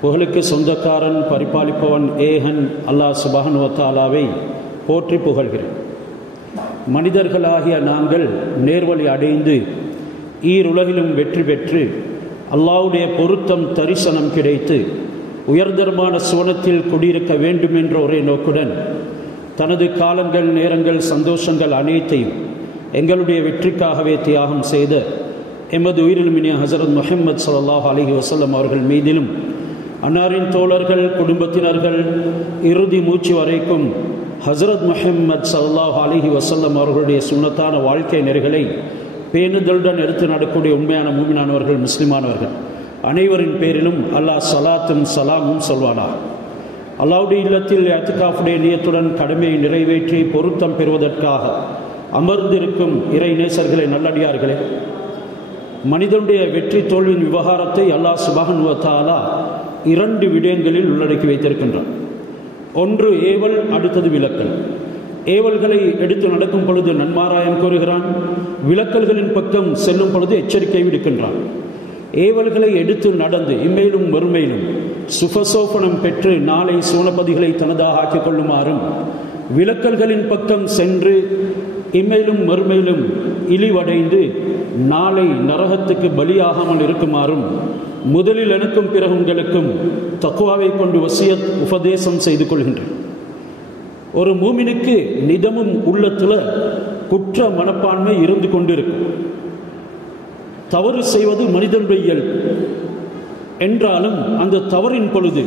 புகழுக்கு சொந்தக்காரன் பரிபாலிப்பவன் ஏகன் அல்லாஹ் சுப்ஹானஹு வ தஆலாவை போற்றி புகழ்கிறேன். மனிதர்களாகிய நாங்கள் நேர்வழி அடைந்து ஈருலகிலும் வெற்றி பெற்று அல்லாஹ்வுடைய பொருத்தம் தரிசனம் கிடைத்து உயர்தரமான சுவனத்தில் குடியிருக்க வேண்டும் என்ற ஒரே நோக்குடன் தனது காலங்கள், நேரங்கள், சந்தோஷங்கள் அனைத்தையும் எங்களுடைய வெற்றிக்காகவே தியாகம் செய்த எமது உயிரிலுமினிய ஹஸரத் முஹம்மது ஸல்லல்லாஹு அலைஹி வஸல்லம் அவர்கள் மீதிலும் அன்னாரின் தோழர்கள், குடும்பத்தினர்கள், இறுதி மூச்சு வரைக்கும் ஹஸரத் முஹம்மது ஸல்லல்லாஹு அலைஹி வஸல்லம் அவர்களுடைய சுன்னத்தான வாழ்க்கை நெறிகளை பேணுதலுடன் எடுத்து நடக்கூடிய உண்மையான மூமினானவர்கள், முஸ்லிமானவர்கள் அனைவரின் பேரிலும் அல்லாஹ் ஸலாத்தும் ஸலாமும் சொல்வானாக. அல்லாஹ்வுடைய இல்லத்தில் இஅ்திகாஃபுடைய நியத்துடன் கடமையை நிறைவேற்றி பொருத்தம் பெறுவதற்காக அமர்ந்திருக்கும் இறை நேசர்களே, நல்லடியார்களே, மனிதனுடைய வெற்றி தோல்வியின் விவகாரத்தை அல்லாஹ் சுப்ஹானஹு வ தஆலா இரண்டு விடயங்களில் உள்ளடக்கி வைத்திருக்கின்றான். ஒன்று ஏவல், அடுத்தது விலக்கல். ஏவல்களை எடுத்து நடக்கும் பொழுது நன்மாராயம் கூறுகிறான், விலக்கல்களின் பக்கம் செல்லும் பொழுது எச்சரிக்கை விடுக்கின்றான். ஏவல்களை எடுத்து நடந்து இம்மையிலும் மறுமையிலும் சுபசோபனம் பெற்று நாளை சோனபதிகளை தனதாக ஆக்கிக் கொள்ளுமாறும், விலக்கல்களின் பக்கம் சென்று இம்மையிலும் மறுமையிலும் இழிவடைந்து நாளை நரகத்துக்கு பலியாகாமல் இருக்குமாறும் முதலில் எனக்கும் பிறகு உங்களுக்கும் தக்வாவை கொண்டு வசியத் உபதேசம் செய்து கொள்கின்றேன். ஒரு மூமினுக்கு நிதமும் உள்ளத்துல குற்ற மனப்பான்மை இருந்து கொண்டிருக்கும். தவறு செய்வது மனிதனுடைய இயல்பு என்றாலும் அந்த தவறின் பொழுது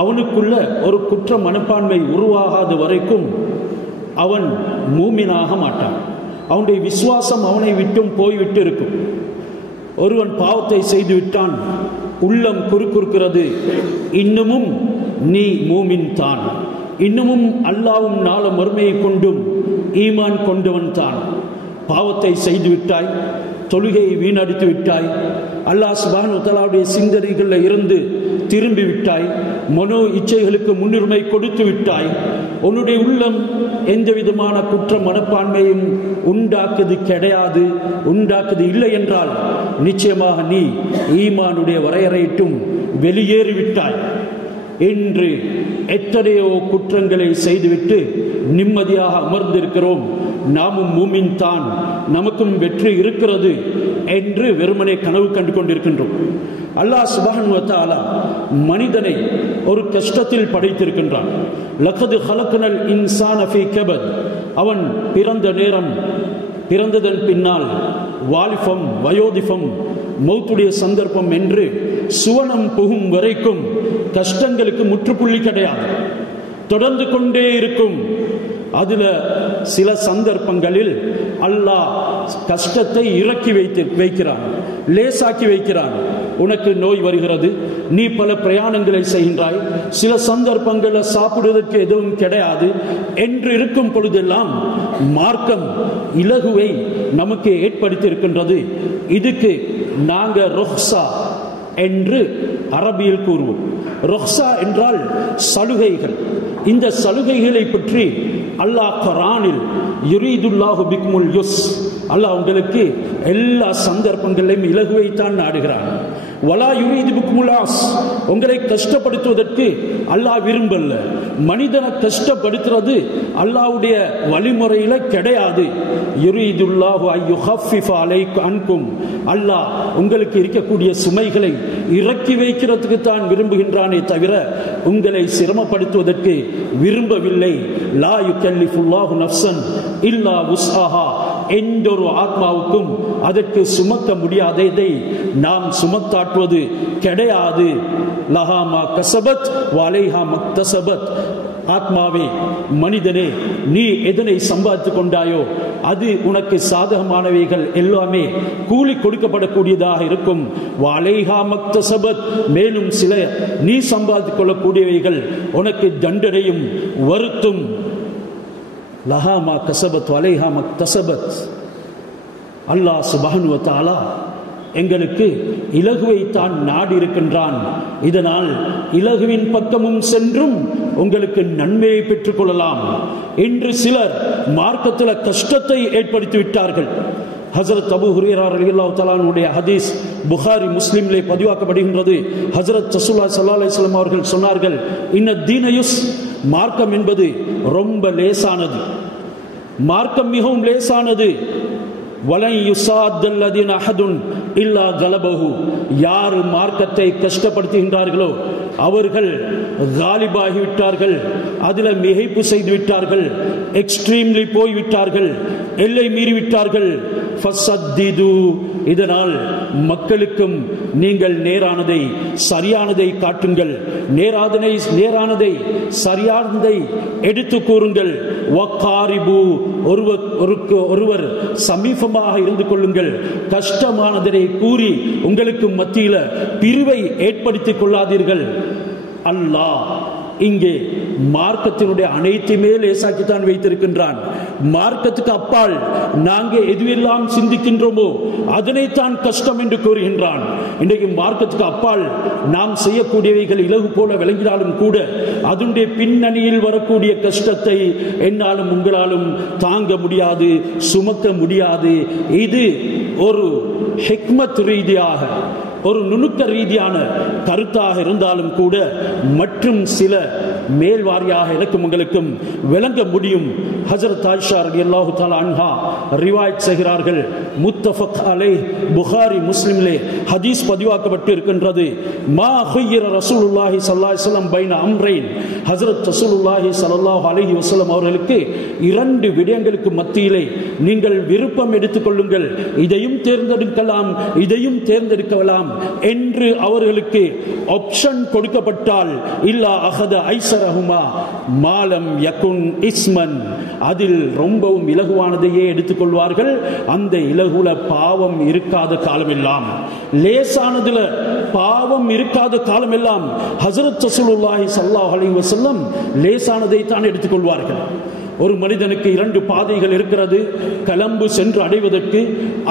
அவனுக்குள்ள ஒரு குற்ற மனப்பான்மை உருவாகாத வரைக்கும் அவன் மூமினாக மாட்டான். அவனுடைய விசுவாசம் அவனை விட்டும் போய்விட்டு இருக்கும். ஒருவன் பாவத்தை செய்து விட்டான், உள்ளம் குறுக்குறுக்கிறது, இன்னமும் நீ மூமின் தான், இன்னமும் அல்லாஹ்வும் நாள மறுமையை கொண்டும் ஈமான் கொண்டவன் தான். பாவத்தை செய்து விட்டாய், தொழுகையை வீணடித்து விட்டாய், அல்லாஹ் சுப்ஹானஹு வ தஆலாவுடைய சிந்தனைகளில் இருந்து திரும்பி விட்டாய், மனோ இச்சைகளுக்கு முன்னுரிமை கொடுத்து விட்டாய், உன்னுடைய உள்ளம் எந்த விதமான குற்ற மனப்பான்மையும் உண்டாக்குது கிடையாது, உண்டாக்குது இல்லை என்றால் நிச்சயமாக நீ ஈமானுடைய வரையறையிட்டும் வெளியேறிவிட்டாய். இன்று எத்தனையோ குற்றங்களை செய்துவிட்டு நிம்மதியாக அமர்ந்திருக்கிறோம், நாமும் மூமின் தான், நமக்கும் வெற்றி இருக்கிறது என்று வெறுமனே கனவு கண்டு கொண்டிருக்கின்றோம். அல்லாஹ் சுப்ஹானஹு வ தஆலா மனிதனை ஒரு கஷ்டத்தில் படைத்திருக்கின்றான். லகத் ஹலக்னல் இன்சான ஃபீ கபத். அவன் பிறந்த நேரம், பிறந்ததன் பின்னால் வாலிபம், வயோதிபம், மௌத்துடைய சந்தர்ப்பம் என்று சுவனம் புகும் வரைக்கும் கஷ்டங்களுக்கு முற்றுப்புள்ளி கிடையாது, தொடர்ந்து கொண்டே இருக்கும். அதுல சில சந்தர்ப்பங்களில் அல்லாஹ் கஷ்டத்தை இறக்கி வைக்கிறான், லேசாக்கி வைக்கிறான். உனக்கு நோய் வருகிறது, நீ பல பிரயாணங்களை செய்கின்றாய், சில சந்தர்ப்பங்களில் சாப்பிடுவதற்கு எதுவும் கிடையாது என்று இருக்கும் பொழுதெல்லாம் மார்க்கம் இலகுவை நமக்கு ஏற்படுத்தி இருக்கின்றது. இதுக்கு நாங்க ருஹ்ஸா என்று அரபியில் கூறுவோம். ருஹ்ஸா என்றால் சலுகைகள். இந்த சலுகைகளை பற்றி அல்லாஹ் குர்ஆனில் யுரீதுல்லாஹு பிக்குமுல் யுஸ், அல்லாஹ் உங்களுக்கு எல்லா சந்தர்ப்பங்களிலும் இலகுவைத்தான் நாடுகிறான். வலா யுரீது பிக்குமுல் ஆஸ், உங்களை கஷ்டப்படுத்துவதற்கு அல்லாஹ் விரும்பல. மனிதனை கஷ்டப்படுத்துறது அல்லாஹ்வுடைய வழிமுறையில கிடையாது. யுரீதுல்லாஹு அய்யுஹஃபிஃப அன்கும், அல்லாஹ் உங்களுக்கு இருக்கக்கூடிய சுமைகளை இறக்கி வைக்கிறதுக்கு தான் விரும்புகின்றானே தவிர உங்களை சிரமப்படுத்துவதற்கு விரும்பவில்லை. லா யுகல்லிஃபுல்லாஹு நஃப்ஸன் இல்லா வுஸ்ஆஹா, எந்த ஒரு ஆத்மாவுக்கும் அதற்கு சுமக்க முடியாததை நாம் சுமத்தாட்டுவது கிடையாது. லஹா மா கஸபத் வ அலைஹா மக்தஸபத். ஆத்மாவே, மனிதனே, நீ எதனை சம்பாதித்துக் கொண்டாயோ அது உனக்கு சாதகமானவைகள் எல்லாமே கூலி கொடுக்கப்படக்கூடியதாக இருக்கும். வ அலைஹா மக்தஸபத், மேலும் சில நீ சம்பாதித்துக் கொள்ளக்கூடியவைகள் உனக்கு தண்டனையும் வருத்தும். லஹா மா கஸபத் வ அலைஹா மக்தஸபத். அல்லாஹ் சுப்ஹானஹு வ தஆலா எங்களுக்கு இலகுவை தான் நாடி இருக்கின்றான். இதனால் இலகுவின் பக்கமும் சென்றும் உங்களுக்கு நன்மையை பெற்றுக் கொள்ளலாம். இன்று சிலர் மார்க்கத்தில் கஷ்டத்தை ஏற்படுத்தி விட்டார்கள். ஹஜ்ரத் அபூ ஹுரைரா ரலியல்லாஹு தஆலா அன்ஹுடைய ஹதீஸ் புகாரி முஸ்லிமிலே பதிவாக்கப்படுகின்றது. ஹஜ்ரத் ரசூலுல்லாஹி ஸல்லல்லாஹு அலைஹி வஸல்லம் அவர்கள் சொன்னார்கள், இன்ன தீனயுஸ், மார்க்கம் என்பது ரொம்ப லேசானது, மார்க்கம் மிகவும் லேசானது. வலை யுசாத்தல்லதீன அஹதுன் இல்லா கலபஹு, யார் மார்க்கத்தை கஷ்டப்படுத்துகின்றார்களோ அவர்கள் காலிபாகிவிட்டார்கள், அதில் மிகைப்பு செய்து விட்டார்கள், எக்ஸ்ட்ரீம்லி போய்விட்டார்கள், எல்லை மீறிவிட்டார்கள். ஃபஸத்திது, இதனால் மக்களுக்கும் நீங்கள் நேரானதை சரியானதை காட்டுங்கள், நேரானதை சரியானதை எடுத்து கூறுங்கள். வகாரிபு, ஒருவர் சமீபமாக இருந்து கொள்ளுங்கள், கஷ்டமானதை கூறி உங்களுக்கு மத்தியில் பிரிவை ஏற்படுத்திக் கொள்ளாதீர்கள். அல்லாஹ் இங்கே மார்க்கத்தினுடைய அனைத்துமே லேசாக்கித்தான் வைத்திருக்கின்றான். மார்க்கத்துக்கு அப்பால் நாங்கள் எதுவெல்லாம் சிந்திக்கின்றோமோ அதனைத்தான் கஷ்டம் என்று கூறுகின்றான். இன்றைக்கு மார்க்கத்துக்கு அப்பால் நாம் செய்யக்கூடியவைகள் இலகு போல விளங்கினாலும் கூட அதனுடைய பின்னணியில் வரக்கூடிய கஷ்டத்தை என்னாலும் உங்களாலும் தாங்க முடியாது, சுமக்க முடியாது. இது ஒரு ஹிக்மத் ரீதியாக, ஒரு நுணுக்க ரீதியான கருத்தாக இருந்தாலும் கூட மற்றும் சில மேல்வாரியாக எனக்கும் உங்களுக்கும் விளங்க முடியும். ஹஜ்ரத் ஆயிஷா ரலியல்லாஹு தஆலா அன்ஹா ரிவாயத் செய்கிறார்கள், முத்தஃபக் அலைஹ், புகாரி முஸ்லிமிலே ஹதீஸ் பதிவாக்கப்பட்டு இருக்கின்றது. மா ஹுய்யிர ரசூலுல்லாஹி ஸல்லல்லாஹு அலைஹி வஸல்லம் பைன அம்ரைன், ஹஜ்ரத் ரசூலுல்லாஹி ஸல்லல்லாஹு அலைஹி வஸல்லம் அவர்களுக்கு இரண்டு விடயங்களுக்கு மத்தியிலே நீங்கள் விருப்பம் எடுத்துக் கொள்ளுங்கள், இதையும் தேர்ந்தெடுக்கலாம் இதையும் தேர்ந்தெடுக்கலாம் என்று அவர்களுக்கு ஆப்ஷன் கொடுக்கப்பட்டால், இல்லா அஹத ஐஸரஹுமா மாலம் யகுன் இஸ்மன், அதில் ரொம்பவும் இலகுவானதையே எடுத்துக்கொள்வார்கள். அந்த இலகுல பாவம் இருக்காத காலமெல்லாம், லேசானதுல பாவம் இருக்காத காலமெல்லாம் ஹஜ்ரத் ரசூலுல்லாஹி ஸல்லல்லாஹு அலைஹி வஸல்லம் லேசானதை தான் எடுத்துக்கொள்வார்கள். ஒரு மனிதனுக்கு இரண்டு பாதைகள் இருக்கிறது கலம்பு சென்று அடைவதற்கு.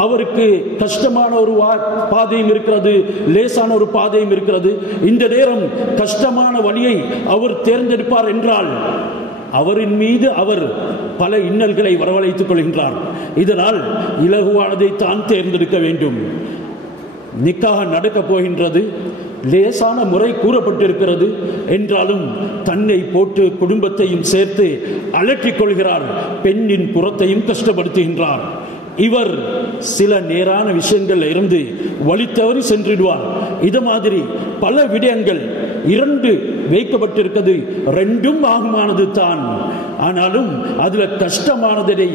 அவருக்கு கஷ்டமான ஒரு பாதையும் இருக்கிறது, லேசான ஒரு பாதையும் இருக்கிறது. இந்த நேரம் கஷ்டமான வழியை அவர் தேர்ந்தெடுப்பார் என்றால் அவரின் மீது அவர் பல இன்னல்களை வரவழைத்துக் கொள்கின்றார். இதனால் இலகுவானதை தான் தேர்ந்தெடுக்க வேண்டும். நிக்காக நடக்க போகின்றது, லேசான முறை கூறப்பட்டிருக்கிறது என்றாலும் தன்னை போட்டு குடும்பத்தையும் சேர்த்து அலற்றிக் கொள்கிறார், பெண்ணின் புறத்தையும் கஷ்டப்படுத்துகின்றார். இவர் சில நேரான விஷயங்கள் இருந்து வழித்தவறி சென்றிடுவார். இது மாதிரி பல விடயங்கள் இரண்டு வைக்கப்பட்டிருக்கிறது, ரெண்டும் ஆகுமானது தான். ஆனாலும் அதுல கஷ்டமானதை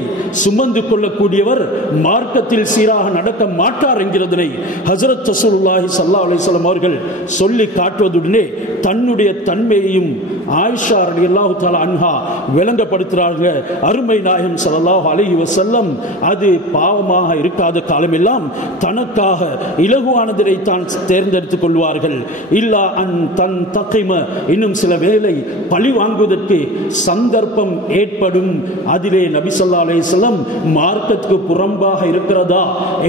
சுமந்து கொள்ளக்கூடியவர் மார்க்கத்தில் சீராக நடக்க மாட்டார் என்கிறதனை ஹஜ்ரத் ரசூலுல்லாஹி ஸல்லல்லாஹு அலைஹி வஸல்லம் அவர்கள் சொல்லி காட்டுவதுடனே தன்னுடைய தன்மையையும் ஆயிஷா ரலியல்லாஹு தஆலா அன்ஹா விளங்கப்படுத்துகிறார்கள். அருமை நாயகம் ஸல்லல்லாஹு அலைஹி வஸல்லம் அது பாவமாக இருக்காத காலமெல்லாம் தனக்காக இலகுவானதை தான் தேர்ந்தெடுத்துக் கொள்வார்கள். இல்லா அன் தன் தகைம, இன்னும் சில வேளை பழி வாங்குவதற்கு சந்தர்ப்பம் ஏற்படும். அதிலே நபி ஸல்லல்லாஹு அலைஹி வஸல்லம் மார்க்கத்துக்கு புறம்பாக இருக்கிறதா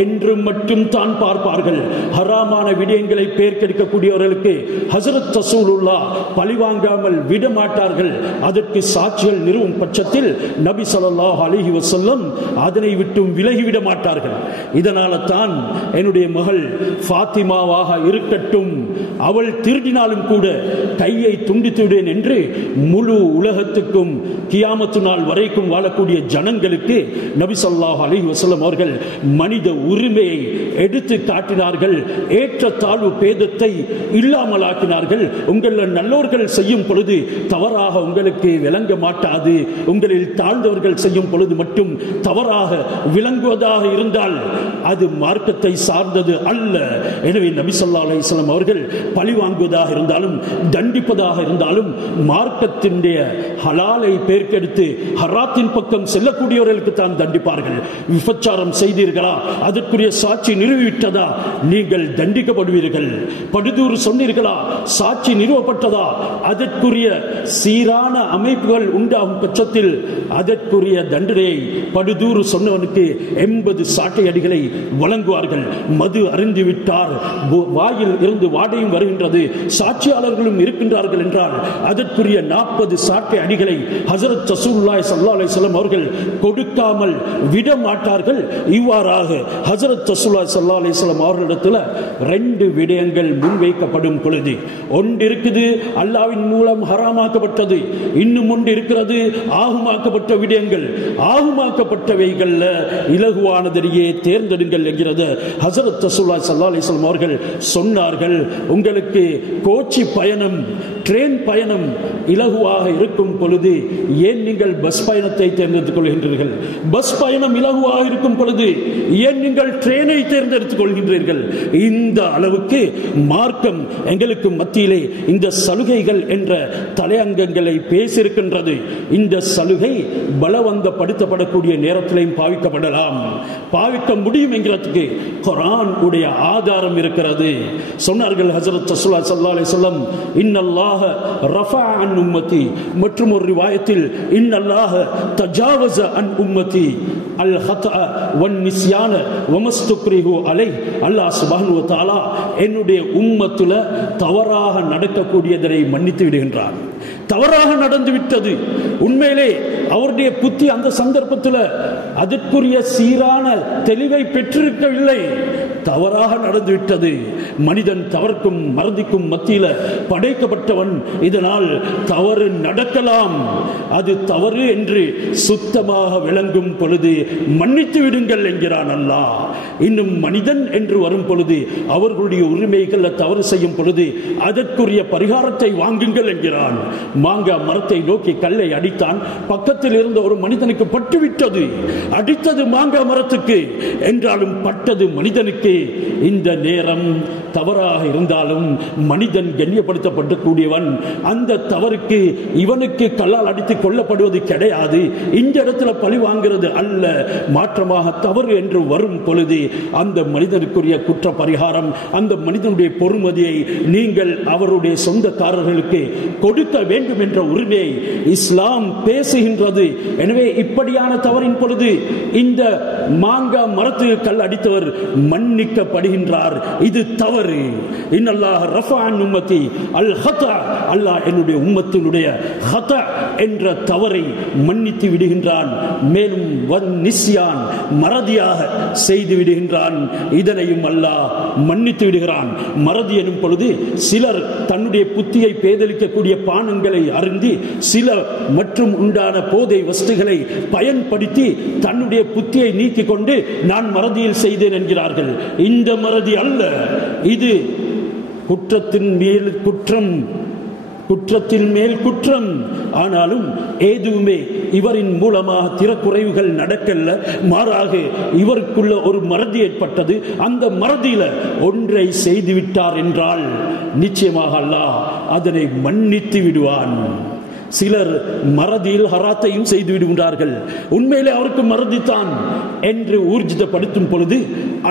என்று மட்டும் தான் பார்ப்பார்கள். ஹராமான விடயங்களை பேர்க்கெடுக்கக்கூடியவர்களுக்கு ஹஜ்ரத் ரசூலுல்லாஹ் பழி வாங்காமல் விட மாட்டார்கள். அதற்கு சாட்சிகள் நிறுவும் பட்சத்தில் நபி ஸல்லல்லாஹு அலைஹி வஸல்லம் அதனை விட்டும் விலகிவிட மாட்டார்கள். இதனால தான் என்னுடைய மகள் ஃபாத்திமாவாக இருக்கட்டும், அவள் திருடினாலும் கூட கையை துண்டித்துவிடேன் என்று முழு உலகத்துக்கும் கியாமத்து நாள் வரைக்கும் வாழக்கூடிய ஜனங்களுக்கு நபி ஸல்லல்லாஹு அலைஹி வஸல்லம் அவர்கள் மனித உரிமையை எடுத்து காட்டினார்கள். ஏற்ற தாழ்வு பேதத்தை இல்லாமல் ஆக்கினார்கள். உங்கள் நல்லோர்கள் செய்யும் பொழுது தவறாக உங்களுக்கு விளங்க மாட்டாது, உங்களில் தாழ்ந்தவர்கள் செய்யும் பொழுது மட்டும் தவறாக விளங்குவதாக இருந்தால் அது மார்க்கத்தை சார்ந்தது அல்ல. எனவே நபி ஸல்லல்லாஹு அலைஹி வஸல்லம் அவர்கள் பழி வாங்குவதாக இருந்தாலும் தண்டிப்பதாக இருந்தாலும் மார்க்கத்தினுடைய ஹலாலை பேர்க்கெடுத்து ஹராத்தின் பக்கம் செல்லக்கூடியவர்களுக்கு தான் தண்டிப்பார்கள். விபச்சாரம் செய்தீர்களா, அதற்குரிய சாட்சி நிறுவிவிட்டதா, நீங்கள் தண்டிக்கப்படுவீர்கள். படுதூறு சொன்னீர்களா, சாட்சி நிறுவப்பட்டதா, அதற்குரிய சீரான அமைப்புகள் உண்டாகும் பட்சத்தில் அதற்குரிய தண்டனையை படுதூறு சொன்னவனுக்கு 80 சாட்டை அடிகளை வழங்குவார்கள். மது அருந்திவிட்டார், வாயில் இருந்து வாடையும் வருகின்றது, சாட்சியாளர்களும் இருக்கின்றார்கள் என்றால் அதற்குரிய 40 சாட்டை அடிகளை ஹஜ்ரத் ரசூலுல்லாஹி ஸல்லல்லாஹு அலைஹி வஸல்லம் அவர்கள் கொடுக்காமல் விட மாட்டார்கள். இவ்வாறாக ஹஜ்ரத் ரசூலுல்லாஹி ஸல்லல்லாஹு அலைஹி வஸல்லம் அவர்களிடத்தில் 2 விடயங்கள் முன்வைக்கப்படும் பொழுது, ஒன்று இருக்குது அல்லாஹ்வின் மூலம் ஹராமாக்கப்பட்டது, இன்னும் ஒன்று இருக்கிறது ஆகுமாக்கப்பட்ட விடயங்கள். ஆகுமாக்கப்பட்டவைகள் இலகுவானதையே தேர்ந்தெடுங்கள் என்கிறது ஹஜ்ரத் ரசூலுல்லாஹி ஸல்லல்லாஹு அலைஹி வஸல்லம் அவர்கள் சொன்னார்கள். உங்களுக்கு கோச்சி பயணம், ட்ரெயின் பயணம் இலகுவாக இருக்கும் பொழுது ஏன் நீங்கள் பஸ் பயணத்தை தேர்ந்தெடுத்துக் கொள்கின்றீர்கள்? பஸ் பயணம் இலகுவாக இருக்கும் பொழுது ஏன் நீங்கள் ட்ரெயினை தேர்ந்தெடுத்துக் கொள்கின்றீர்கள்? இந்த அளவுக்கு மார்க்கம் எங்களுக்கு மத்தியிலே இந்த சலுகைகள் என்ற தலையங்கங்களை பேசியிருக்கின்றது. இந்த சலுகை பலவந்தப்படுத்தப்படக்கூடிய நேரத்திலையும் பாவிக்கப்படலாம், பாவிக்க முடியும் என்கிறதுக்கு குர்ஆன் உடைய ஆதாரம் இருக்கிறது. சொன்னார்கள் ஹஜ்ரத் ரசூலுல்லாஹி ஸல்லல்லாஹு அலைஹி வஸல்லம், இன்னல்லாஹ ரஃபஅ அன் உம்மதி, மற்றும் ஒரு ரிவாயத்தில் இன்னல்லாஹ தஜாவஸ அன் உம்மதி அல் ஹத்அ வன் நிஸ்யான வமஸ்துக்ரிஹு அலைஹ். அல்லாஹ் சுப்ஹானஹு வ தஆலா என்னுடைய உம்மத்துல தவறாக நடக்கக்கூடியதை மன்னித்து விடுகின்றார். தவறாக நடந்து விட்டது, உண்மையிலே அவருடைய புத்தி அந்த சந்தர்ப்பத்தில் அதற்குரிய சீரான தெளிவை பெற்றிருக்கவில்லை, தவறாக நடந்துவிட்டது. மனிதன் தவறுக்கும் மறதிக்கும் மத்தியில படைக்கப்பட்டவன், இதனால் தவறு நடக்கலாம். அது தவறு என்று சுத்தமாக விளங்கும் பொழுது மன்னித்து விடுங்கள் என்கிறான் அல்லாஹ். இன்னும் மனிதன் என்று வரும் பொழுது அவர்களுடைய உரிமைகள் தவறு செய்யும் பொழுது அதற்குரிய பரிகாரத்தை வாங்குங்கள் என்கிறான். மாங்காய் மரத்தை நோக்கி கல்லை அடித்தான், பக்கத்தில் இருந்த ஒரு மனிதனுக்கு பட்டுவிட்டது. அடித்தது மாங்காய் மரத்துக்கு என்றாலும் பட்டது மனிதனுக்கு. இந்த நேரம் தவறாக இருந்தாலும் மனிதன் கண்ணியப்படுத்தப்படக்கூடியவன். அந்த தவறுக்கு இவனுக்கு கல்லால் அடித்து கொல்லப்படுவது கிடையாது. இந்த இடத்துல பழி வாங்கிறது அல்ல, மாற்றமாக தவறு என்று வரும் பொழுது அந்த மனிதனுக்குரிய குற்ற பரிகாரம், அந்த மனிதனுடைய பொறுமதியை நீங்கள் அவருடைய சொந்தக்காரர்களுக்கு கொடுக்க வேண்டும் என்ற உரிமையை இஸ்லாம் பேசுகின்றது. எனவே இப்படியான தவறின் பொழுது இந்த மாங்காய் மரத்துக்கு கல் அடித்தவர் மன்னிக்கப்படுகின்றார். இது தவறு. இன்னல்லாஹ ரஃபஅ அன் உம்மதி அல் ஹத்அ, அல்லாஹ் என்னுடைய உம்மத்தினுடைய ஹத்அ என்ற தவறை மன்னித்து விடுகின்றான். மேலும் வன் நிஸ்யான், மறதியாக செய்து விடுகின்றான், இதனையும் அல்லாஹ் மன்னித்து விடுகிறான். மறதி எனும் பொழுது சிலர் தன்னுடைய புத்தியை பேதலிக்கக்கூடிய பானங்களை அருந்தி சில மற்றும் உண்டான போதை வஸ்துகளை பயன்படுத்தி தன்னுடைய புத்தியை நீக்கிக் கொண்டு நான் மறதியில் செய்தேன் என்கிறார்கள். இந்த மறதி அல்ல, இது குற்றத்தின் மேல் குற்றம், குற்றத்தின் மேல் குற்றம். ஆனாலும் எதுவுமே இவரின் மூலமாக திறக்குறைவுகள் நடக்கல, மாறாக இவருக்குள்ள ஒரு மறதி ஏற்பட்டது. அந்த மறதியில ஒன்றை செய்துவிட்டார் என்றால் நிச்சயமாக அல்லாஹ் அதனை மன்னித்து விடுவான். சிலர் மறதியில் ஹராத்தையும் செய்து விடுகின்றார்கள். உண்மையிலே அவருக்கு மறதித்தான் என்று ஊர்ஜிதப்படுத்தும் பொழுது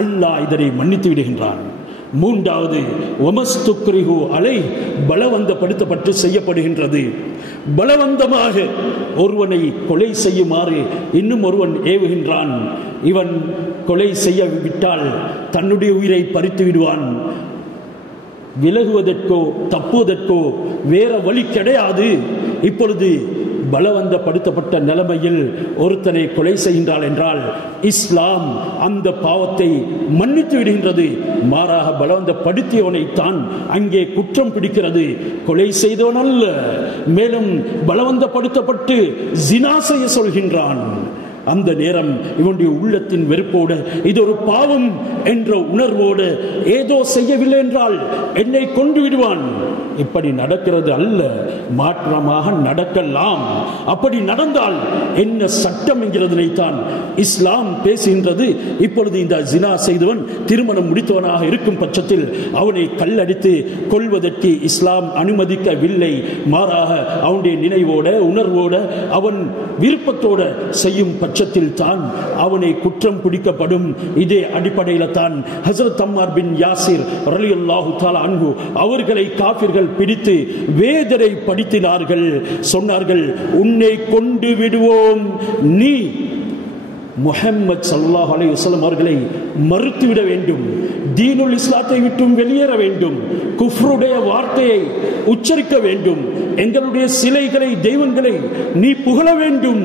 அல்லாஹ் இதனை மன்னித்து விடுகின்றான். மூன்றாவது வமஸ்துக்ரிஹு அலைஹ், பலவந்தப்படுத்தப்பட்டு செய்யப்படுகின்றது. பலவந்தமாக ஒருவனை கொலை செய்யுமாறு இன்னும் ஒருவன் ஏவுகின்றான். இவன் கொலை செய்ய விட்டால் தன்னுடைய உயிரை பறித்து விடுவான். விலகுவதற்கோ தப்புவதற்கோ வேற வழி கிடையாது. இப்பொழுது பலவந்தப்படுத்தப்பட்ட நிலைமையில் ஒருத்தனை கொலை செய்கின்றாள் என்றால் இஸ்லாம் அந்த பாவத்தை மன்னித்து விடுகின்றது. மாறாக பலவந்தப்படுத்தியவனை தான் அங்கே குற்றம் பிடிக்கிறது, கொலை செய்தவன் அல்ல. மேலும் பலவந்தப்படுத்தப்பட்டு ஜினா செய்ய சொல்கின்றான். அந்த நேரம் இவனுடைய உள்ளத்தின் வெறுப்போடு இது ஒரு பாவம் என்ற உணர்வோடு ஏதோ செய்யவில்லை என்றால் என்னை கொண்டு விடுவான். இப்படி நடக்கிறது அல்ல, மாற்றமாக நடக்கலாம். அப்படி நடந்தால் என்ன சட்டம் என்கிறதனைத்தான் இஸ்லாம் பேசுகின்றது. இப்பொழுது இந்த ஜினா செய்தவன் திருமணம் முடித்தவனாக இருக்கும் பட்சத்தில் அவனை கல்லடித்து கொள்வதற்கு இஸ்லாம் அனுமதிக்கவில்லை. மாறாக அவனுடைய நினைவோட உணர்வோட அவன் விருப்பத்தோட செய்யும் பட்சத்தில் தான் அவனை குற்றம் பிடிக்கப்படும். இதே அடிப்படையில் தான் ஹஜ்ரத் அம்மார் பின் யாசிர் ரலியல்லாஹு தஆலா அன்ஹு அவர்களை காஃபிர்கள் அவர்கள் பிடித்து வேதனை படுத்தினார்கள். சொன்னார்கள், உன்னை கொண்டு விடுவோம், நீ முஹம்மது ஸல்லல்லாஹு அலைஹி வஸல்லம் அவர்களை மறுத்துவிட வேண்டும், தீனுல் இஸ்லாத்தை விட்டும் வெளியேற வேண்டும், குஃப்ருடைய வார்த்தையை உச்சரிக்க வேண்டும், எங்களுடைய சிலைகளை தெய்வங்களை நீ புகழ வேண்டும்.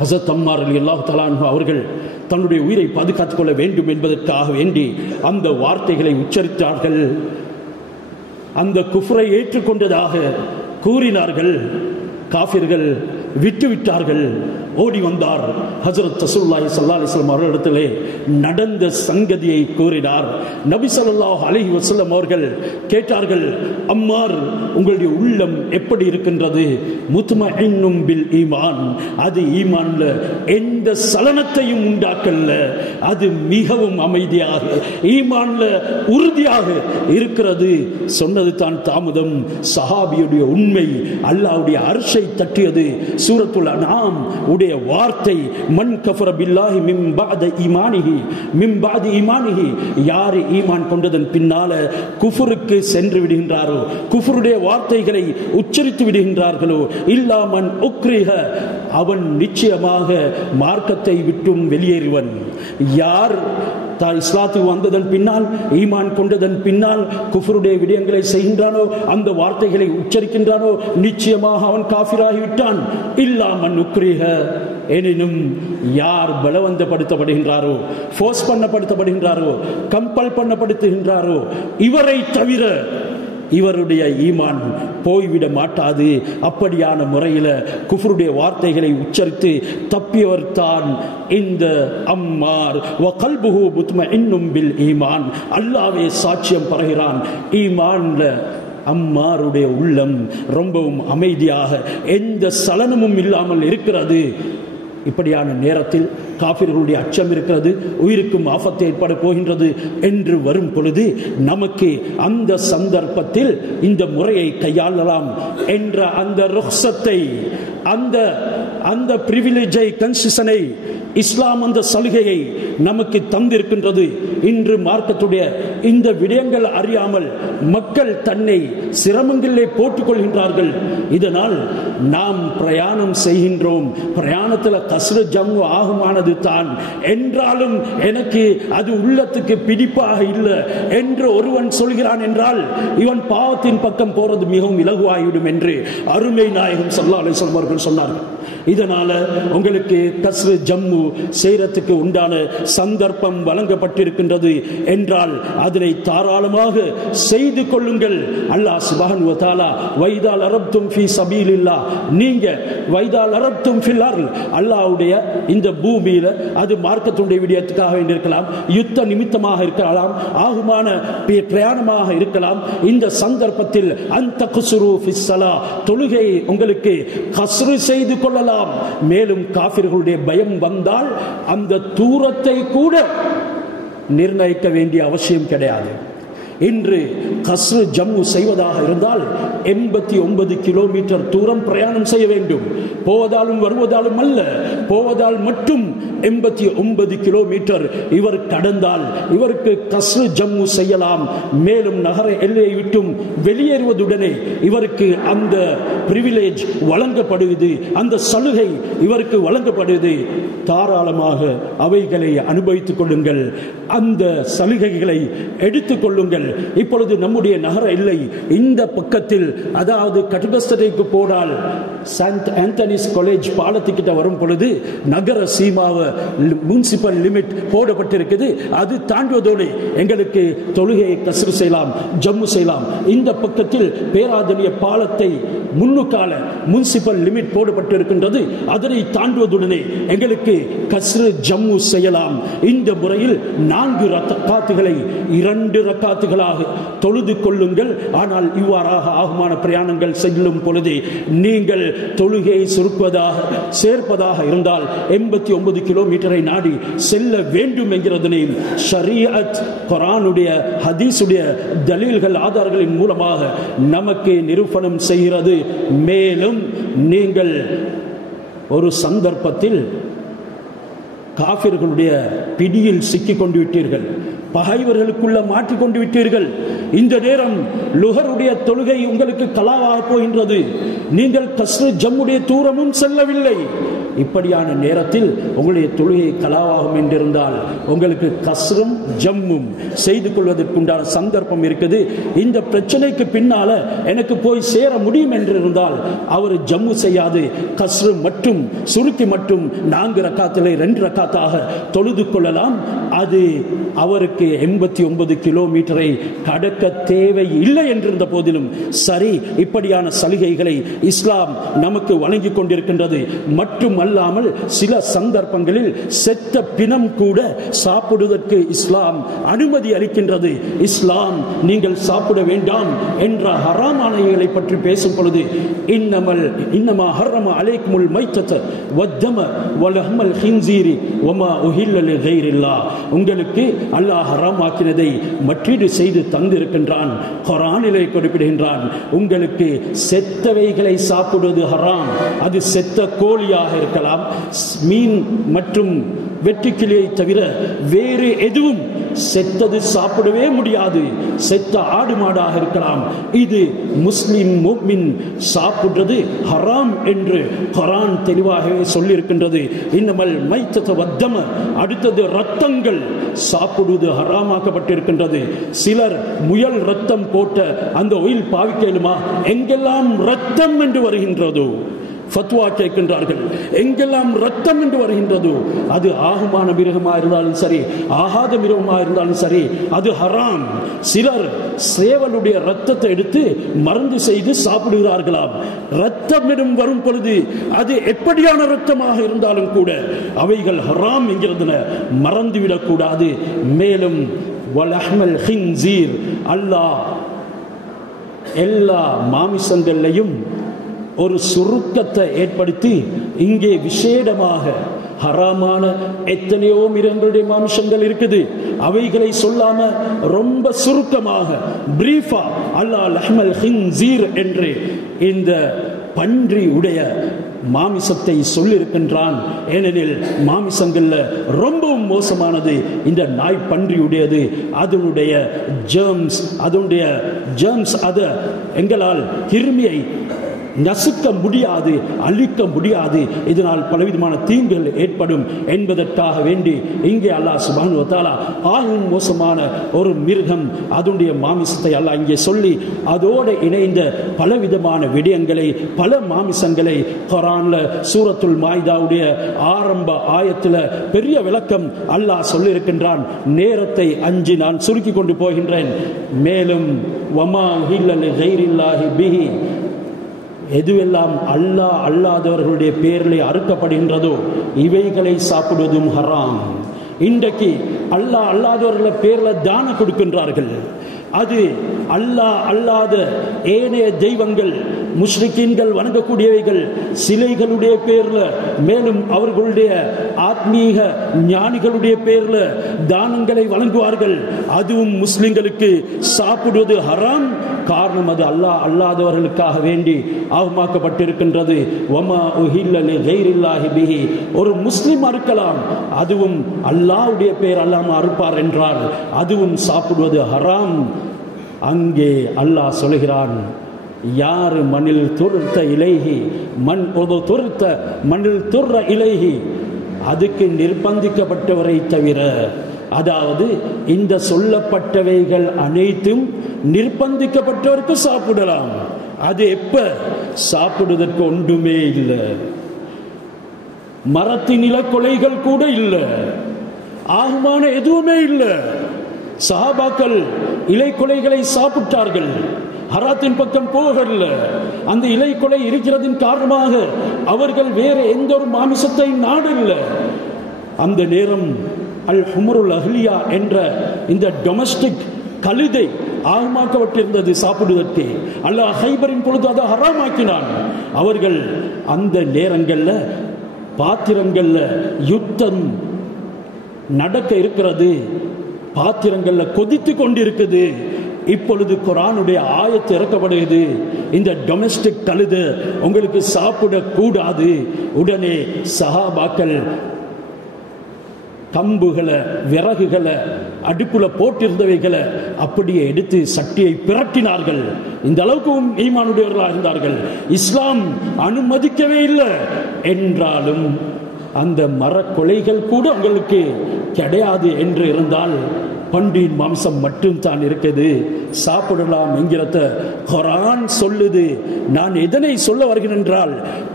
ஹஸரத் அம்மார் ரலியல்லாஹு தஆலா அன்ஹு அவர்கள் தன்னுடைய உயிரை பாதுகாத்துக் கொள்ள வேண்டும் என்பதற்காக வேண்டி அந்த வார்த்தைகளை உச்சரித்தார்கள். அந்த குஃப்ரை ஏற்றுக்கொண்டதாக கூறினார்கள். காஃபிர்கள் விட்டுவிட்டார்கள். ஓடி வந்தார். ஹஜ்ரத் ரசூலுல்லாஹி ஸல்லல்லாஹு அலைஹி வஸல்லம் அவர்களிடத்திலே நடந்த சங்கதியை கூறினார். நபி ஸல்லல்லாஹு அலைஹி வஸல்லம் அவர்கள் கேட்டார்கள், அம்மார், உங்களுடைய உள்ளம் எப்படி இருக்கின்றது? முத்மஇன்னும் பில் ஈமான், அது ஈமான்ல எந்த சலனத்தையும் உண்டாக்கல்ல, அது மிகவும் அமைதியாக ஈமான்ல உறுதியாக இருக்கிறது. சொன்னது தான் தாமதம். சஹாபியுடைய உண்மை அல்லாஹ்வுடைய அர்ஷை தட்டியது. சூரத்துல் அன்ஆம் உடைய வார்த்தை, மன் கஃபர பில்லாஹி மின் பஅதி ஈமானிஹி, யார் ஈமான் கொண்டதன் பின்னால குஃப்ருக்கு சென்று விடுகின்றாரோ, குஃப்ருடைய வார்த்தைகளை உச்சரித்து விடுகின்றார்களோ, இல்லா மன் உக்ரிஹ, அவன் நிச்சயமாக மார்க்கத்தை விட்டும் வெளியேறுவன். யார் இஸ்லாத்துக்கு வந்ததன் பின்னால், ஈமான் கொண்டதன் பின்னால் குஃப்ருடைய விடயங்களை செய்கின்றானோ, அந்த வார்த்தைகளை உச்சரிக்கின்றானோ, நிச்சயமாக அவன் காஃபிராகிவிட்டான். இல்லா மன் உக்ரிஹ, எனினும் யார் பலவந்தப்படுத்தப்படுகின்றாரோ, ஃபோர்ஸ் பண்ணப்படுத்தப்படுகின்றாரோ, கம்பல் பண்ணப்படுத்துகின்றாரோ, இவரை தவிர இவருடைய ஈமான் போய்விட மாட்டாது. அப்படியான முறையில் குஃப்ருடைய வார்த்தைகளை உச்சரித்து தப்பியவர் தான் இந்த அம்மார். வகல்புஹு முத்மஇன்னும் பில் ஈமான், அல்லாஹ்வே சாட்சியம் பரகிறான், ஈமான்ல அம்மாருடைய உள்ளம் ரொம்பவும் அமைதியாக எந்த சலனமும் இல்லாமல் இருக்கிறது. இப்படியான நேரத்தில் காஃபிர்களுடைய அச்சம் இருக்கிறது, உயிருக்கும் ஆபத்து ஏற்பட போகின்றது என்று வரும் பொழுது நமக்கு அந்த சந்தர்ப்பத்தில் இந்த முறையை கையாளலாம் என்ற அந்த ருக்ஸத்தை, அந்த பிரிவிலேஜை, கன்செஷனை இஸ்லாம் அந்த சலுகையை நமக்கு தந்திருக்கின்றது. இன்று மார்க்கத்துடைய இந்த விடயங்கள் அறியாமல் மக்கள் தன்னை சிரமங்களிலே போட்டுக் கொள்கின்றார்கள். இதனால் நாம் பிரயாணம் செய்கின்றோம், பிரயாணத்தில் கஸ்ரு ஜம்மு ஆகுமானது தான், என்றாலும் எனக்கு அது உள்ளத்துக்கு பிடிப்பாக இல்லை என்று ஒருவன் சொல்கிறான் என்றால் இவன் பாவத்தின் பக்கம் போறது மிகவும் இலகுவாகிவிடும் என்று அருமை நாயகம் ஸல்லல்லாஹு அலைஹி வஸல்லம் அவர்கள் சொன்னார்கள். இதனால உங்களுக்கு கஸ்ரு ஜம்மு செய்யறதுக்கு உண்டான சந்தர்ப்பம் வழங்கப்பட்டிருக்கின்றது என்றால் அதனை தாராளமாக செய்து கொள்ளுங்கள். அல்லாஹ் சுப்ஹானஹு வ தஆலா வைதால் அரப்தும் ஃபீ சபீலில்லாஹ், நீங்க வைதால் அரப்தும் ஃபில் அர்ல், அல்லாஹ்வுடைய இந்த பூமியில அது மார்க்கத்துடைய விடயத்துக்காக இருக்கலாம், யுத்த நிமித்தமாக இருக்கலாம், ஆகுமான பிரயாணமாக இருக்கலாம். இந்த சந்தர்ப்பத்தில் அந்த குஸ்ரு ஃபிஸ் ஸலா, தொழுகையை உங்களுக்கு கஸ்ரு செய்து கொள்ளலாம். மேலும் காஃபிர்களுடைய பயம் வந்தால் அந்த தூரத்தை கூட நிர்ணயிக்க வேண்டிய அவசியம் கிடையாது. இன்று கஸ்ரு ஜம்மு செய்வதாக இருந்தால் 89 கிலோமீட்டர் தூரம் பிரயாணம் செய்ய வேண்டும். போவதாலும் வருவதாலும் அல்ல, போவதால் மட்டும் 89 கிலோமீட்டர் இவர் கடந்தால் இவருக்கு கஸ்ரு ஜம்மு செய்யலாம். மேலும் நகர எல்லையை விட்டும் வெளியேறுவதுடனே இவருக்கு அந்த பிரிவிலேஜ் வழங்கப்படுவது, அந்த சலுகை இவருக்கு வழங்கப்படுவது. தாராளமாக அவைகளை அனுபவித்துக் கொள்ளுங்கள், அந்த சலுகைகளை எடுத்துக் கொள்ளுங்கள். இப்பொழுது நம்முடைய நகர எல்லை இந்த பக்கத்தில், அதாவது கட்டுபஸ்தரைக்கு போனால் சென்ட் ஆந்தனிஸ் காலேஜ் பாலத்துக்கிட்ட வரும் பொழுது நகர சீமாவை முனிசிபல் லிமிட் போடப்பட்டிருக்குது. அது தாண்டுவதோடு எங்களுக்கு தொழுகையை கஸ்ரு செய்யலாம், ஜம்மு செய்யலாம். இந்த பக்கத்தில் பேராதனிய பாலத்தை முன்னுக்கால முனிசிபல் லிமிட் போடப்பட்டிருக்கின்றது. அதனை தாண்டுவதுடனே எங்களுக்கு கஸ்ரு ஜம்மு செய்யலாம். இந்த முறையில் 4 ரக்காத்துகளை 2 ரக்காத்துகளாக தொழுது கொள்ளுங்கள். ஆனால் இவ்வாறாக ஆகுமான பிரயாணங்கள் செல்லும் பொழுது நீங்கள் தொழுகையை சுருக்குவதாக சேர்ப்பதாக இருந்தால் 89 கிலோமீட்டரை நாடி செல்ல வேண்டும் என்கிறதனை ஷரீஅத், குர்ஆனுடைய, ஹதீஸுடைய தலீல்கள், ஆதாரங்களின் மூலமாக நமக்கு நிரூபணம் செய்கிறது. மேலும் நீங்கள் ஒரு சந்தர்ப்பத்தில் காஃபிர்களுடைய பிடியில் சிக்கிக் கொண்டு விட்டீர்கள். பகைவர்களுக்குள்ள மாற்றிக்கொண்டு விட்டீர்கள். இந்த நேரம் லுஹருடைய தொழுகை உங்களுக்கு கலாவாக போகின்றது. நீங்கள் கஸ்ரு ஜம்முடைய தூரமும் செல்லவில்லை. இப்படியான நேரத்தில் உங்களுடைய தொழுகை கலாவாகும் என்றிருந்தால் உங்களுக்கு கஸ்ரும் ஜம்மும் செய்து கொள்வதற்குண்டான சந்தர்ப்பம் இருக்குது. இந்த பிரச்சனைக்கு பின்னால எனக்கு போய் சேர முடியும் என்றிருந்தால் அவர் ஜம்மு செய்யாது, கஸ்ரு மட்டும் சுருக்கி மட்டும் 4 ரக்காத்திலே 2 ரக்காத்தாக தொழுது கொள்ளலாம். அது அவருக்கு 89 கிலோமீட்டரை கடக்க தேவை இல்லை என்றிருந்த போதிலும் சரி, இப்படியான சலுகைகளை இஸ்லாம் நமக்கு வழங்கி கொண்டிருக்கின்றது. மட்டுமல்லாமல் சில சந்தர்ப்பங்களில் செத்த பிணம் கூட சாப்பிடுவதற்கு இஸ்லாம் அனுமதி அளிக்கின்றது. இஸ்லாம் நீங்கள் சாப்பிட வேண்டாம் என்ற ஹராமானவைகளை பற்றி பேசும் பொழுது இன்னமா ஹர்ரம அலைக்குமுல் மைத்தத வத்தம வலஹமல் ஹின்ஸீரி வமா உஹில்ல லிகைரில்லாஹ், உங்களுக்கு அல்லாஹ் ஹராமாக்கினதை மற்றீடு செய்து தந்திருக்கின்றான். குர்ஆனிலே குறிப்பிடுகின்றான், உங்களுக்கு செத்தவைகளை சாப்பிடுவது ஹராம். அது செத்த கோழியாக இருக்கலாம், மீன் மற்றும் வெட்டுக்கிளியை தவிர வேறு எதுவும் செத்தது சாப்பிடவே முடியாது. செத்த ஆடு மாடாக இருக்கலாம். இது முஸ்லிம் முஃமின் சாப்பிடுறது ஹராம் என்று குர்ஆன் தெளிவாகவே சொல்லியிருக்கின்றது. இன்னமல் மைத்தத வத்தம, அடுத்தது ரத்தங்கள் சாப்பிடுவது ஹராமாக்கப்பட்டிருக்கின்றது. சிலர் முயல் ரத்தம் போட்ட அந்த ஒயில் பாவிக்கலுமா? எங்கெல்லாம் ரத்தம் என்று வருகின்றதோ ஃபத்வா கேட்கின்றார்கள். எங்கெல்லாம் ரத்தம் என்று வருகின்றதோ அது ஆகுமான மிருகமாக இருந்தாலும் சரி, ஆகாத மிருகமாக இருந்தாலும் சரி, அது ஹராம். சிலர் சேவலுடைய ரத்தத்தை எடுத்து மருந்து செய்து சாப்பிடுகிறார்களாம். ரத்தம் எனும் வரும் பொழுது அது எப்படியான ரத்தமாக இருந்தாலும் கூட அவைகள் ஹராம் என்கிறதுன மறந்துவிடக் கூடாது. மேலும் வலஹ்மல் ஹின்ஸீர், அல்லாஹ் எல்லா மாமிசங்களையும் ஒரு சுருக்கத்தை ஏற்படுத்தி இங்கே விசேடமாக ஹராமான எத்தனையோ மிருகங்களுடைய மாமிசங்கள் இருக்குது, அவைகளை சொல்லாம ரொம்ப சுருக்கமாக பிரீஃபா அல்லாஹ் லஹ்மல் ஹின்ஸீர் என்று இந்த பன்றி உடைய மாமிசத்தை சொல்லியிருக்கின்றான். ஏனெனில் மாமிசங்கள்ல ரொம்பவும் மோசமானது இந்த நாய் பன்றியுடையது. அதனுடைய ஜெர்ம்ஸ் அதை எங்களால் கிருமியை நசுக்க முடியாது, அழிக்க முடியாது. இதனால் பலவிதமான தீங்குகள் ஏற்படும் என்பதற்காக வேண்டி இங்கே அல்லாஹ் சுப்ஹானஹு வ தஆலா ஆகும் மோசமான ஒரு மிருகம் அதனுடைய மாமிசத்தை அல்லாஹ் இங்கே சொல்லி அதோடு இணைந்த பலவிதமான விடயங்களை, பல மாமிசங்களை குர்ஆன்ல சூரத்துல் மாயிதாவுடைய ஆரம்ப ஆயத்தில் பெரிய விளக்கம் அல்லாஹ் சொல்லியிருக்கின்றான். நேரத்தை அஞ்சி நான் சுருக்கி கொண்டு போகின்றேன். மேலும் வமா உஹில்ல லிகைரில்லாஹி பிஹி, எதுவெல்லாம் அல்லாஹ் அல்லாதவர்களுடைய பேரிலே அறுக்கப்படுகின்றதோ இவைகளை சாப்பிடுவதும் ஹராம். இன்றைக்கு அல்லாஹ் அல்லாதவர்கள பேர்ல தானம் கொடுக்கின்றார்கள். அது அல்லாஹ் அல்லாத ஏனைய தெய்வங்கள், முஷ்ரிக்கீன்கள் வணங்கக்கூடியவைகள் சிலைகளுடைய பேர்ல, மேலும் அவர்களுடைய ஆத்மீக ஞானிகளுடைய பேர்ல தானங்களை வழங்குவார்கள். அதுவும் முஸ்லிம்களுக்கு சாப்பிடுவது ஹராம். காரணம் அது அல்லாஹ் அல்லாதவர்களுக்காக வேண்டி ஆகமாக்கப்பட்டிருக்கின்றது. வமா உஹில்ல லிகைரில்லாஹி பிஹி, ஒரு முஸ்லிம் அறுக்கலாம், அதுவும் அல்லாஹ்வுடைய பேர் அல்லாம அறுப்பார் என்றால் அதுவும் சாப்பிடுவது ஹராம். அங்கே அல்லாஹ் சொல்கிறான், யாரு மண்ணில் துர்த்த இலைஹி மண் துர்த்த மண்ணில் துர்ற இலைஹி, அதுக்கு நிர்பந்திக்கப்பட்டவரை தவிர, அதாவது இந்த சொல்லப்பட்டவைகள் அனைத்தும் நிர்பந்திக்கப்பட்டவருக்கு சாப்பிடலாம். அது எப்ப? சாப்பிடுவதற்கு ஒன்றுமே இல்லை, மரத்தின் இலக்கொலைகள் கூட இல்லை, ஆகுமான எதுவுமே இல்லை. சஹாபாக்கள் இலை கொலைகளை சாப்பிட்டார்கள், ஹராத்தின் பக்கம் போகல. அந்த இலை கொலை இருக்கிறதின் காரணமாக அவர்கள் வேற எந்த ஒரு மாமிசத்தை நாடல்ல. அந்த நேரம் அல் ஹுமுருல் அஹ்லியா என்ற இந்த டொமஸ்டிக் கழுதை ஆகமாக்கப்பட்டிருந்தது சாப்பிடுவதற்கு. அல்லாஹ் ஹைபரின் பொழுது அதை ஹராமாக்கினான். அவர்கள் அந்த நேரங்கள்ல பாத்திரங்கள்ல யுத்தம் நடக்க இருக்கிறது, பாத்திரங்கள்ல கொதித்து கொண்டிருக்குது. இப்பொழுது குர்ஆனுடைய ஆயத்து இறக்கப்படுகிறது, இந்த டொமஸ்டிக் கழுதை உங்களுக்கு சாப்பிடக்கூடாது. உடனே சஹாபாக்கள் கம்புகளை விறகுகளை அடுப்புல போட்டிருந்தவைகளை அப்படியே எடுத்து சட்டியை பிரட்டினார்கள். இந்த அளவுக்கு ஈமானுடையவர்களாக இருந்தார்கள். இஸ்லாம் அனுமதிக்கவே இல்லை என்றாலும் அந்த மரக்கொலைகள் கூட உங்களுக்கு கிடையாது என்று இருந்தால் பண்டின் மாம்சம் மட்டும் தான் இருக்குது, சாப்பிடலாம் என்கிறத குர்ஆன் சொல்லுது. நான் எதனை சொல்ல வருகிறேன் என்றால்,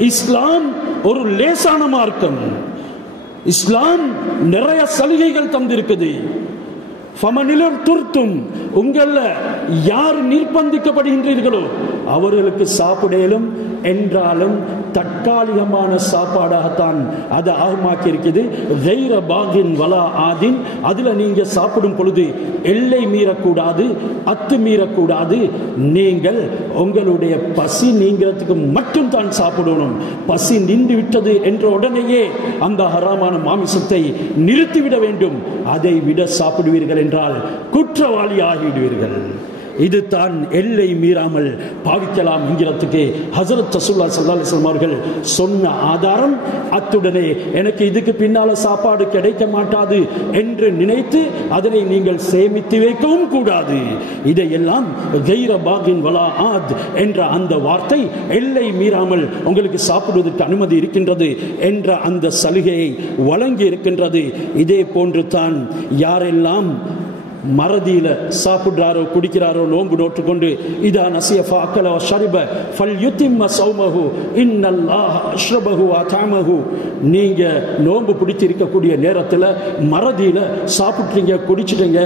இஸ்லாம் ஒரு லேசான மார்க்கம். இஸ்லாம் நிறைய சலுகைகள் தந்திருக்குது. ஃபமனிலர் துர்த்தும், உங்கள யார் நிர்பந்திக்கப்படுகின்றீர்களோ அவர்களுக்கு சாப்பிடலும் என்றாலும் தற்காலிகமான சாப்பாடாகத்தான் அதை ஆகமாக்கி இருக்குது. கைர பாகின் வலா ஆதின், அதுல நீங்க சாப்பிடும் பொழுது எல்லை மீறக்கூடாது, அத்து மீறக்கூடாது. நீங்கள் உங்களுடைய பசி நீங்கிறதுக்கு மட்டும் தான் சாப்பிடணும். பசி நின்று விட்டது என்ற உடனேயே அந்த ஹராமான மாமிசத்தை நிறுத்திவிட வேண்டும். அதை விட சாப்பிடுவீர்கள் என்றால் குற்றவாளி ஆகிவிடுவீர்கள். இது தான் எல்லை மீறாமல் பாவிக்கலாம் என்கிறதுக்கு ஹஜ்ரத் ரசூலுல்லாஹி ஸல்லல்லாஹு அலைஹி வஸல்லம் அவர்கள் சொன்ன ஆதாரம். அத்துடனே எனக்கு இதுக்கு பின்னால சாப்பாடு கிடைக்க மாட்டாது என்று நினைத்து அதனை நீங்கள் சேமித்து வைக்கவும் கூடாது. இதையெல்லாம் கைர பாகின் வலா ஆத் என்ற அந்த வார்த்தை எல்லை மீறாமல் உங்களுக்கு சாப்பிடுவதற்கு அனுமதி இருக்கின்றது என்ற அந்த சலுகையை வழங்கி இருக்கின்றது. இதே போன்று தான் யாரெல்லாம் மறதியில சாப்பிடுறாரோ குடிக்கிறாரோ நோன்பு நோட்டு கொண்டு இதா நசிய ஃபஅக்கல வஷரிப ஃபல்யுத்திம்ம ஸௌமஹு இன்னல்லாஹ அஷ்ரபஹு வஅதமஹு, நீங்க நோன்பு பிடிச்சிருக்கக்கூடிய நேரத்தில் மறதியில சாப்பிட்டீங்க குடிச்சிட்டீங்க,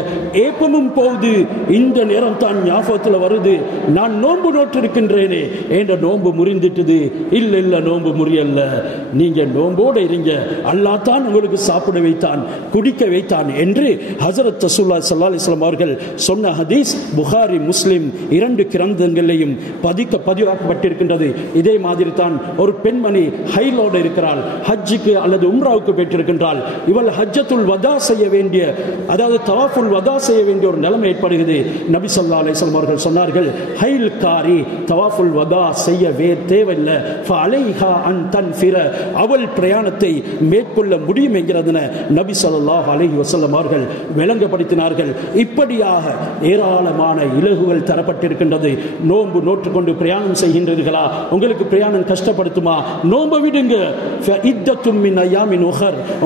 ஏப்பமும் போகுது, இந்த நேரம் தான் ஞாபகத்தில் வருது, நான் நோன்பு நோட்டு இருக்கின்றேனே, என்ற நோன்பு முறிந்துட்டுது. இல்ல இல்ல, நோன்பு முறியல்ல, நீங்க நோன்போடு இருங்க, அல்லாஹ் தான் உங்களுக்கு சாப்பிட வைத்தான் குடிக்க வைத்தான் என்று ஹஜ்ரத் ரசூலுல்லாஹி ஸல்லல்லாஹு அலைஹி வஸல்லம் அவர்கள் சொன்ன ஹதீஸ் புகாரி முஸ்லிம் 2 கிரந்தங்களிலும் பதிவாக்கப்பட்டிருக்கின்றது. இதே மாதிரி தான் ஒரு பெண்மணி ஹைலோடு இருக்கிறாள், ஹஜ்ஜுக்கு அல்லது உம்ராவுக்கு பெற்றிருக்கின்றாள். இவள் ஹஜ்ஜத்துல் வதா செய்ய வேண்டிய, அதாவது தவாஃபுல் வதா செய்ய வேண்டிய ஒரு நிலைமை ஏற்படுகிறது. நபி ஸல்லல்லாஹு அலைஹி வஸல்லம் அவர்கள் சொன்னார்கள், ஹைல்காரி தவாஃபுல் வதா செய்யவே தேவையில்லை, ஃபஅலைஹா அன் தன்ஃபிர, அவள் பிரயாணத்தை மேற்கொள்ள முடியும் என்கிறதன நபி ஸல்லல்லாஹு அலைஹி வஸல்லம் அவர்கள் விளங்கப்படுத்தினார்கள். இப்படியாக ஏராளமான இலகுகள் தரப்பட்டிருக்கின்றது. நோன்பு நோற்று கொண்டு பிரயாணம் செய்கின்றீர்களா, உங்களுக்கு பிரயாணம் கஷ்டப்படுத்துமா, நோன்பை விடுங்க.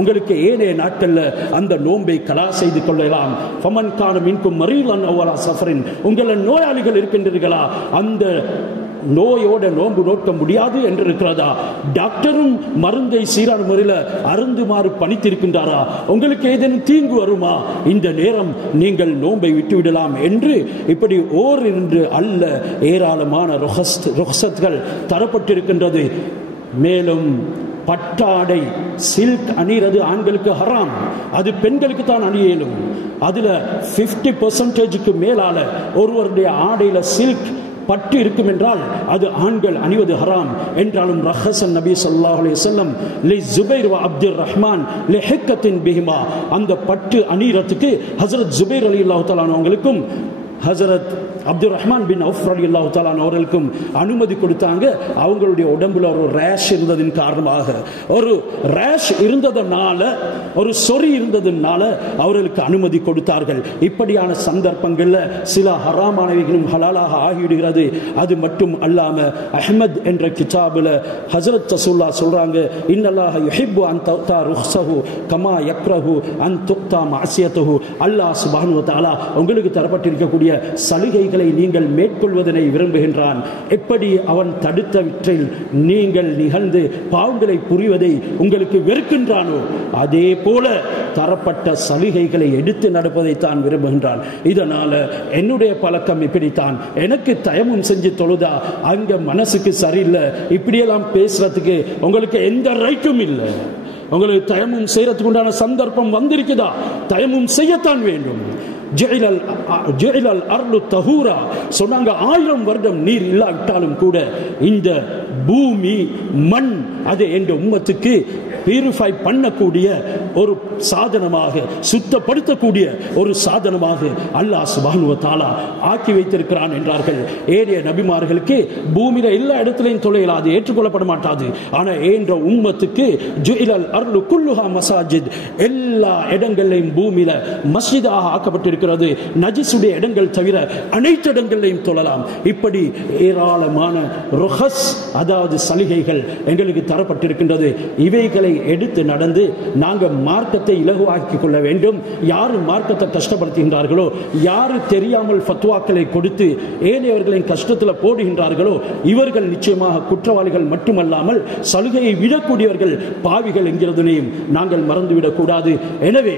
உங்களுக்கு ஏனைய நாட்கள்ல அந்த நோன்பை கலா செய்து கொள்ளலாம். ஃபமன் கான மின்கும் மரீலன் அவ் அலா ஸஃபரின், உங்கள நோயாளிகள் இருக்கின்றீர்களா, அந்த நோயோட நோன்பு நோக்க முடியாது என்று இருக்கிறதா, டாக்டரும் மருந்தை சீரான முறையில் அருந்துமாறு பணித்திருக்கின்றாரா, உங்களுக்கு ஏதேனும் தீங்கு வருமா, இந்த நேரம் நீங்கள் நோன்பை விட்டுவிடலாம் என்று இப்படி ஓரிரண்டு அல்ல ஏராளமான ருக்ஸத்கள் தரப்பட்டிருக்கின்றது. மேலும் பட்டாடை சில்க் அணிகிறது ஆண்களுக்கு ஹராம், அது பெண்களுக்கு தான் அணியலும். அதுல 50% மேலால ஒருவருடைய ஆடையில சில்க் பட்டு இருக்கும் என்றால் அது ஆண்கள் அணிவது ஹராம் என்றாலும் ரஹஸன் நபி ஸல்லல்லாஹு அலைஹி வஸல்லம் லி ஜுபைர் வ அப்துர் ரஹ்மான் லி ஹிக்கத்தின் பிஹிமா, அந்த பட்டு அணியறதுக்கு ஹஜ்ரத் ஜுபைர் ரலியல்லாஹு தஆலா அவங்களுக்கும் ஹஜ்ரத் அப்துல் ரஹ்மான் பின் அவுஃப் ரலியல்லாஹு தஆலா அவர்களுக்கும் அனுமதி கொடுத்தாங்க. அவங்களுடைய உடம்புல ஒரு ரேஷ் இருந்ததின் காரணமாக, ஒரு ரேஷ் இருந்ததனால, ஒரு சொறி இருந்ததனால அவர்களுக்கு அனுமதி கொடுத்தார்கள். இப்படியான சந்தர்ப்பங்கள்ல சில ஹராமானவைகளும் ஹலாலாக ஆகிவிடுகிறது. அது மட்டும் அல்லாம அஹ்மத் என்ற கிதாபுல ஹஜ்ரத் ரசூலுல்லாஹ் சொல்றாங்க, இன்னல்லாஹ யுஹிப்பு அன் தக்தா ருஹ்ஸஹு கமா யக்ரஹு அன் துக்தா மஅசியத்துஹு, அல்லாஹ் சுப்ஹானஹு வ தஆலா உங்களுக்கு தரப்பட்டிருக்கக்கூடிய சலுகைகளை நீங்கள் மேற்கொள்வதனை விரும்புகின்றான். எப்படி அவன் தடுத்தவற்றில் நீங்கள் நிகழ்ந்து பாவங்களை புரிவதை உங்களுக்கு வெறுக்கின்றானோ அதே போல தரப்பட்ட சலுகைகளை எடுத்து நடப்பதைத்தான் விரும்புகின்றான். இதனால என்னுடைய பழக்கம் இப்படித்தான், எனக்கு தயமும் செஞ்சு தொழுதா அங்க மனசுக்கு சரியில்லை, இப்படியெல்லாம் பேசுறதுக்கு உங்களுக்கு எந்த ரைட்டும் இல்லை. உங்களுக்கு தயமும் செய்யறதுக்கு உண்டான சந்தர்ப்பம் வந்திருக்குதா, தயமும் செய்யத்தான் வேண்டும். சொன்னாங்க, 1000 வருடம் நீர் இல்லாவிட்டாலும் கூட இந்த பூமி மண் அது என்ற உம்மத்துக்கு பியூரிஃபை பண்ணக்கூடிய ஒரு சாதனமாக, சுத்தப்படுத்தக்கூடிய ஒரு சாதனமாக அல்லாஹ் சுப்ஹானஹு வ தஆலா ஆக்கி வைத்திருக்கிறான் என்றார்கள். ஏனைய நபிமார்களுக்கு பூமியில எல்லா இடத்திலையும் தொலையலாது, ஏற்றுக்கொள்ளப்பட மாட்டாது. ஆனா என்ற உம்மத்துக்கு ஜுஇலல் அர்லு குல்லுஹா மசாஜித், எல்லா இடங்களிலும் பூமியில மஸ்ஜிதாக ஆக்கப்பட்டிருக்கிறது. நஜிசுடைய இடங்கள் தவிர அனைத்து இடங்களிலும் தொழலாம். இப்படி ஏராளமான ருஹஸ், அதாவது சலுகைகள் எங்களுக்கு தரப்பட்டிருக்கின்றது. இவைகளை எடுத்து நடந்து நாங்கள் மார்க்கத்தை இலகுவாக்கிக் கொள்ள வேண்டும். யாரு மார்க்கத்தை கஷ்டப்படுத்துகின்றார்களோ, யாரு தெரியாமல் ஃபத்வாக்களை கொடுத்து ஏனையவர்களின் கஷ்டத்தில் போடுகின்றார்களோ, இவர்கள் நிச்சயமாக குற்றவாளிகள் மட்டுமல்லாமல் சலுகையை விடக்கூடியவர்கள், பாவிகள் என்கிறதனையும் நாங்கள் மறந்துவிடக் கூடாது. எனவே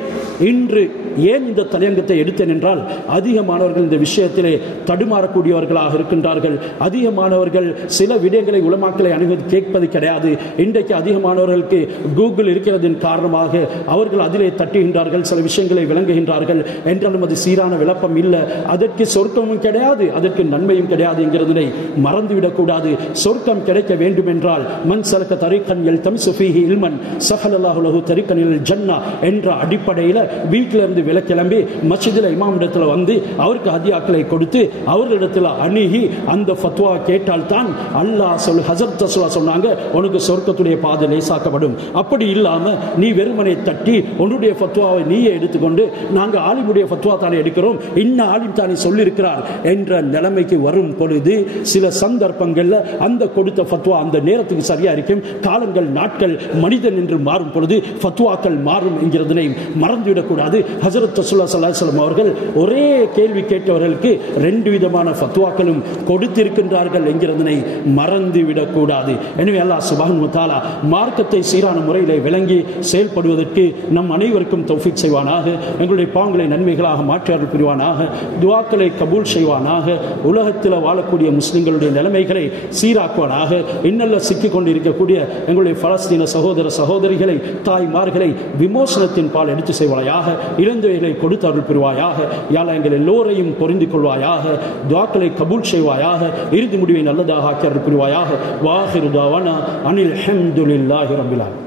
இன்று ஏன் இந்த தலையங்கத்தை எடுத்தேன் என்றால், அதிகமானவர்கள் இந்த விஷயத்திலே தடுமாறக்கூடியவர்களாக இருக்கின்றார்கள். அதிகமானவர்கள் சில விடயங்களை உலமாக்களை அணுகி கேட்பது கிடையாது. இன்றைக்கு அதிகமானவர்களுக்கு கூகுள் இருக்கிறதின் காரணமாக அவர்கள் அதிலே தட்டுகின்றார்கள், சில விஷயங்களை விளங்குகின்றார்கள். என்றாலும் அது சீரான விளப்பம் இல்லை. அதற்கு சொர்க்கமும் கிடையாது, அதற்கு நன்மையும் கிடையாது என்கிறதை மறந்துவிடக் கூடாது. சொர்க்கம் கிடைக்க வேண்டும் என்றால் மன் சலக தரீகன் யல்தமிசு ஃபீஹி இல்மன் ஸஹலல்லாஹு லஹு தரீகன் இலல் ஜன்னah என்ற அடிப்படையில் வீட்டிலிருந்து விலக்கிளம்பி மஸ்ஜிதில் இமாம் இடத்துல வந்து அவருக்கு ஹதியாக்களை கொடுத்து அவர்களிடத்தில் அணுகி அந்த ஃபத்வா கேட்டால் தான் அல்லாஹ் ஹஸரத் ரசூலுல்லாஹ் சொன்னாங்க, உனக்கு சொர்க்கத்துடைய பாதை லேசாக்கப்படும். அப்படி இல்லாம நீ வெறுமனை தட்டி உன்னுடைய ஃபத்வாவை நீயே எடுத்துக்கொண்டு நாங்கள் ஆலிமுடைய ஃபத்வா தானே எடுக்கிறோம், இன்னும் ஆலிம் தானே சொல்லியிருக்கிறார் என்ற நிலைமைக்கு வரும் பொழுது சில சந்தர்ப்பங்கள்ல அந்த கொடுத்த ஃபத்வா அந்த நேரத்துக்கு சரியா இருக்கும். காலங்கள், நாட்கள், மனிதன் என்று மாறும் பொழுது ஃபத்வாக்கள் மாறும் என்கிறதனை மறந்துவிடக்கூடாது. ஹஸரத் ரசூலுல்லாஹ் ஸல்லல்லாஹு அலைஹி வஸல்லம் அவர்கள் ஒரே கேள்வி கேட்டவர்களுக்கு 2 விதமான ஃபத்வாக்களும் கொடுத்திருக்கின்றார்கள் என்கிறதனை மறந்துவிடக்கூடாது. எனவே அல்லாஹ் சுப்ஹானஹு வ தஆலா மார்க்கத்தை சீரான முறையில் விளங்கி செயல்படுவதற்கு நம் அனைவருக்கும் தௌஃபீக் செய்வானாக. எங்களுடைய பாவங்களை நன்மைகளாக மாற்றி அருள் புரிவானாக. துஆக்களை கபூல் செய்வானாக. உலகத்தில் வாழக்கூடிய முஸ்லிம்களுடைய நிலைமைகளை சீராக்குவானாக. இன்னல்ல சிக்கிக் கொண்டிருக்கக்கூடிய எங்களுடைய பலஸ்தீன சகோதர சகோதரிகளை, தாய்மார்களை விமோசனத்தின் பால் எடுத்து செய்வாயாக. இழந்தவைகளை கொடுத்து அருள் புரிவாயாக. யாழ் எங்கள் எல்லோரையும் பொருந்திக் கொள்வாயாக. துஆக்களை கபூல் செய்வாயாக. இறுதி முடிவை நல்லதாக ஆக்கி அருள் புரிவாயாக. வாஹிரு தாவானா அனில் ஹம்துலில்லாஹி ரப்பில் ஆலமீன்.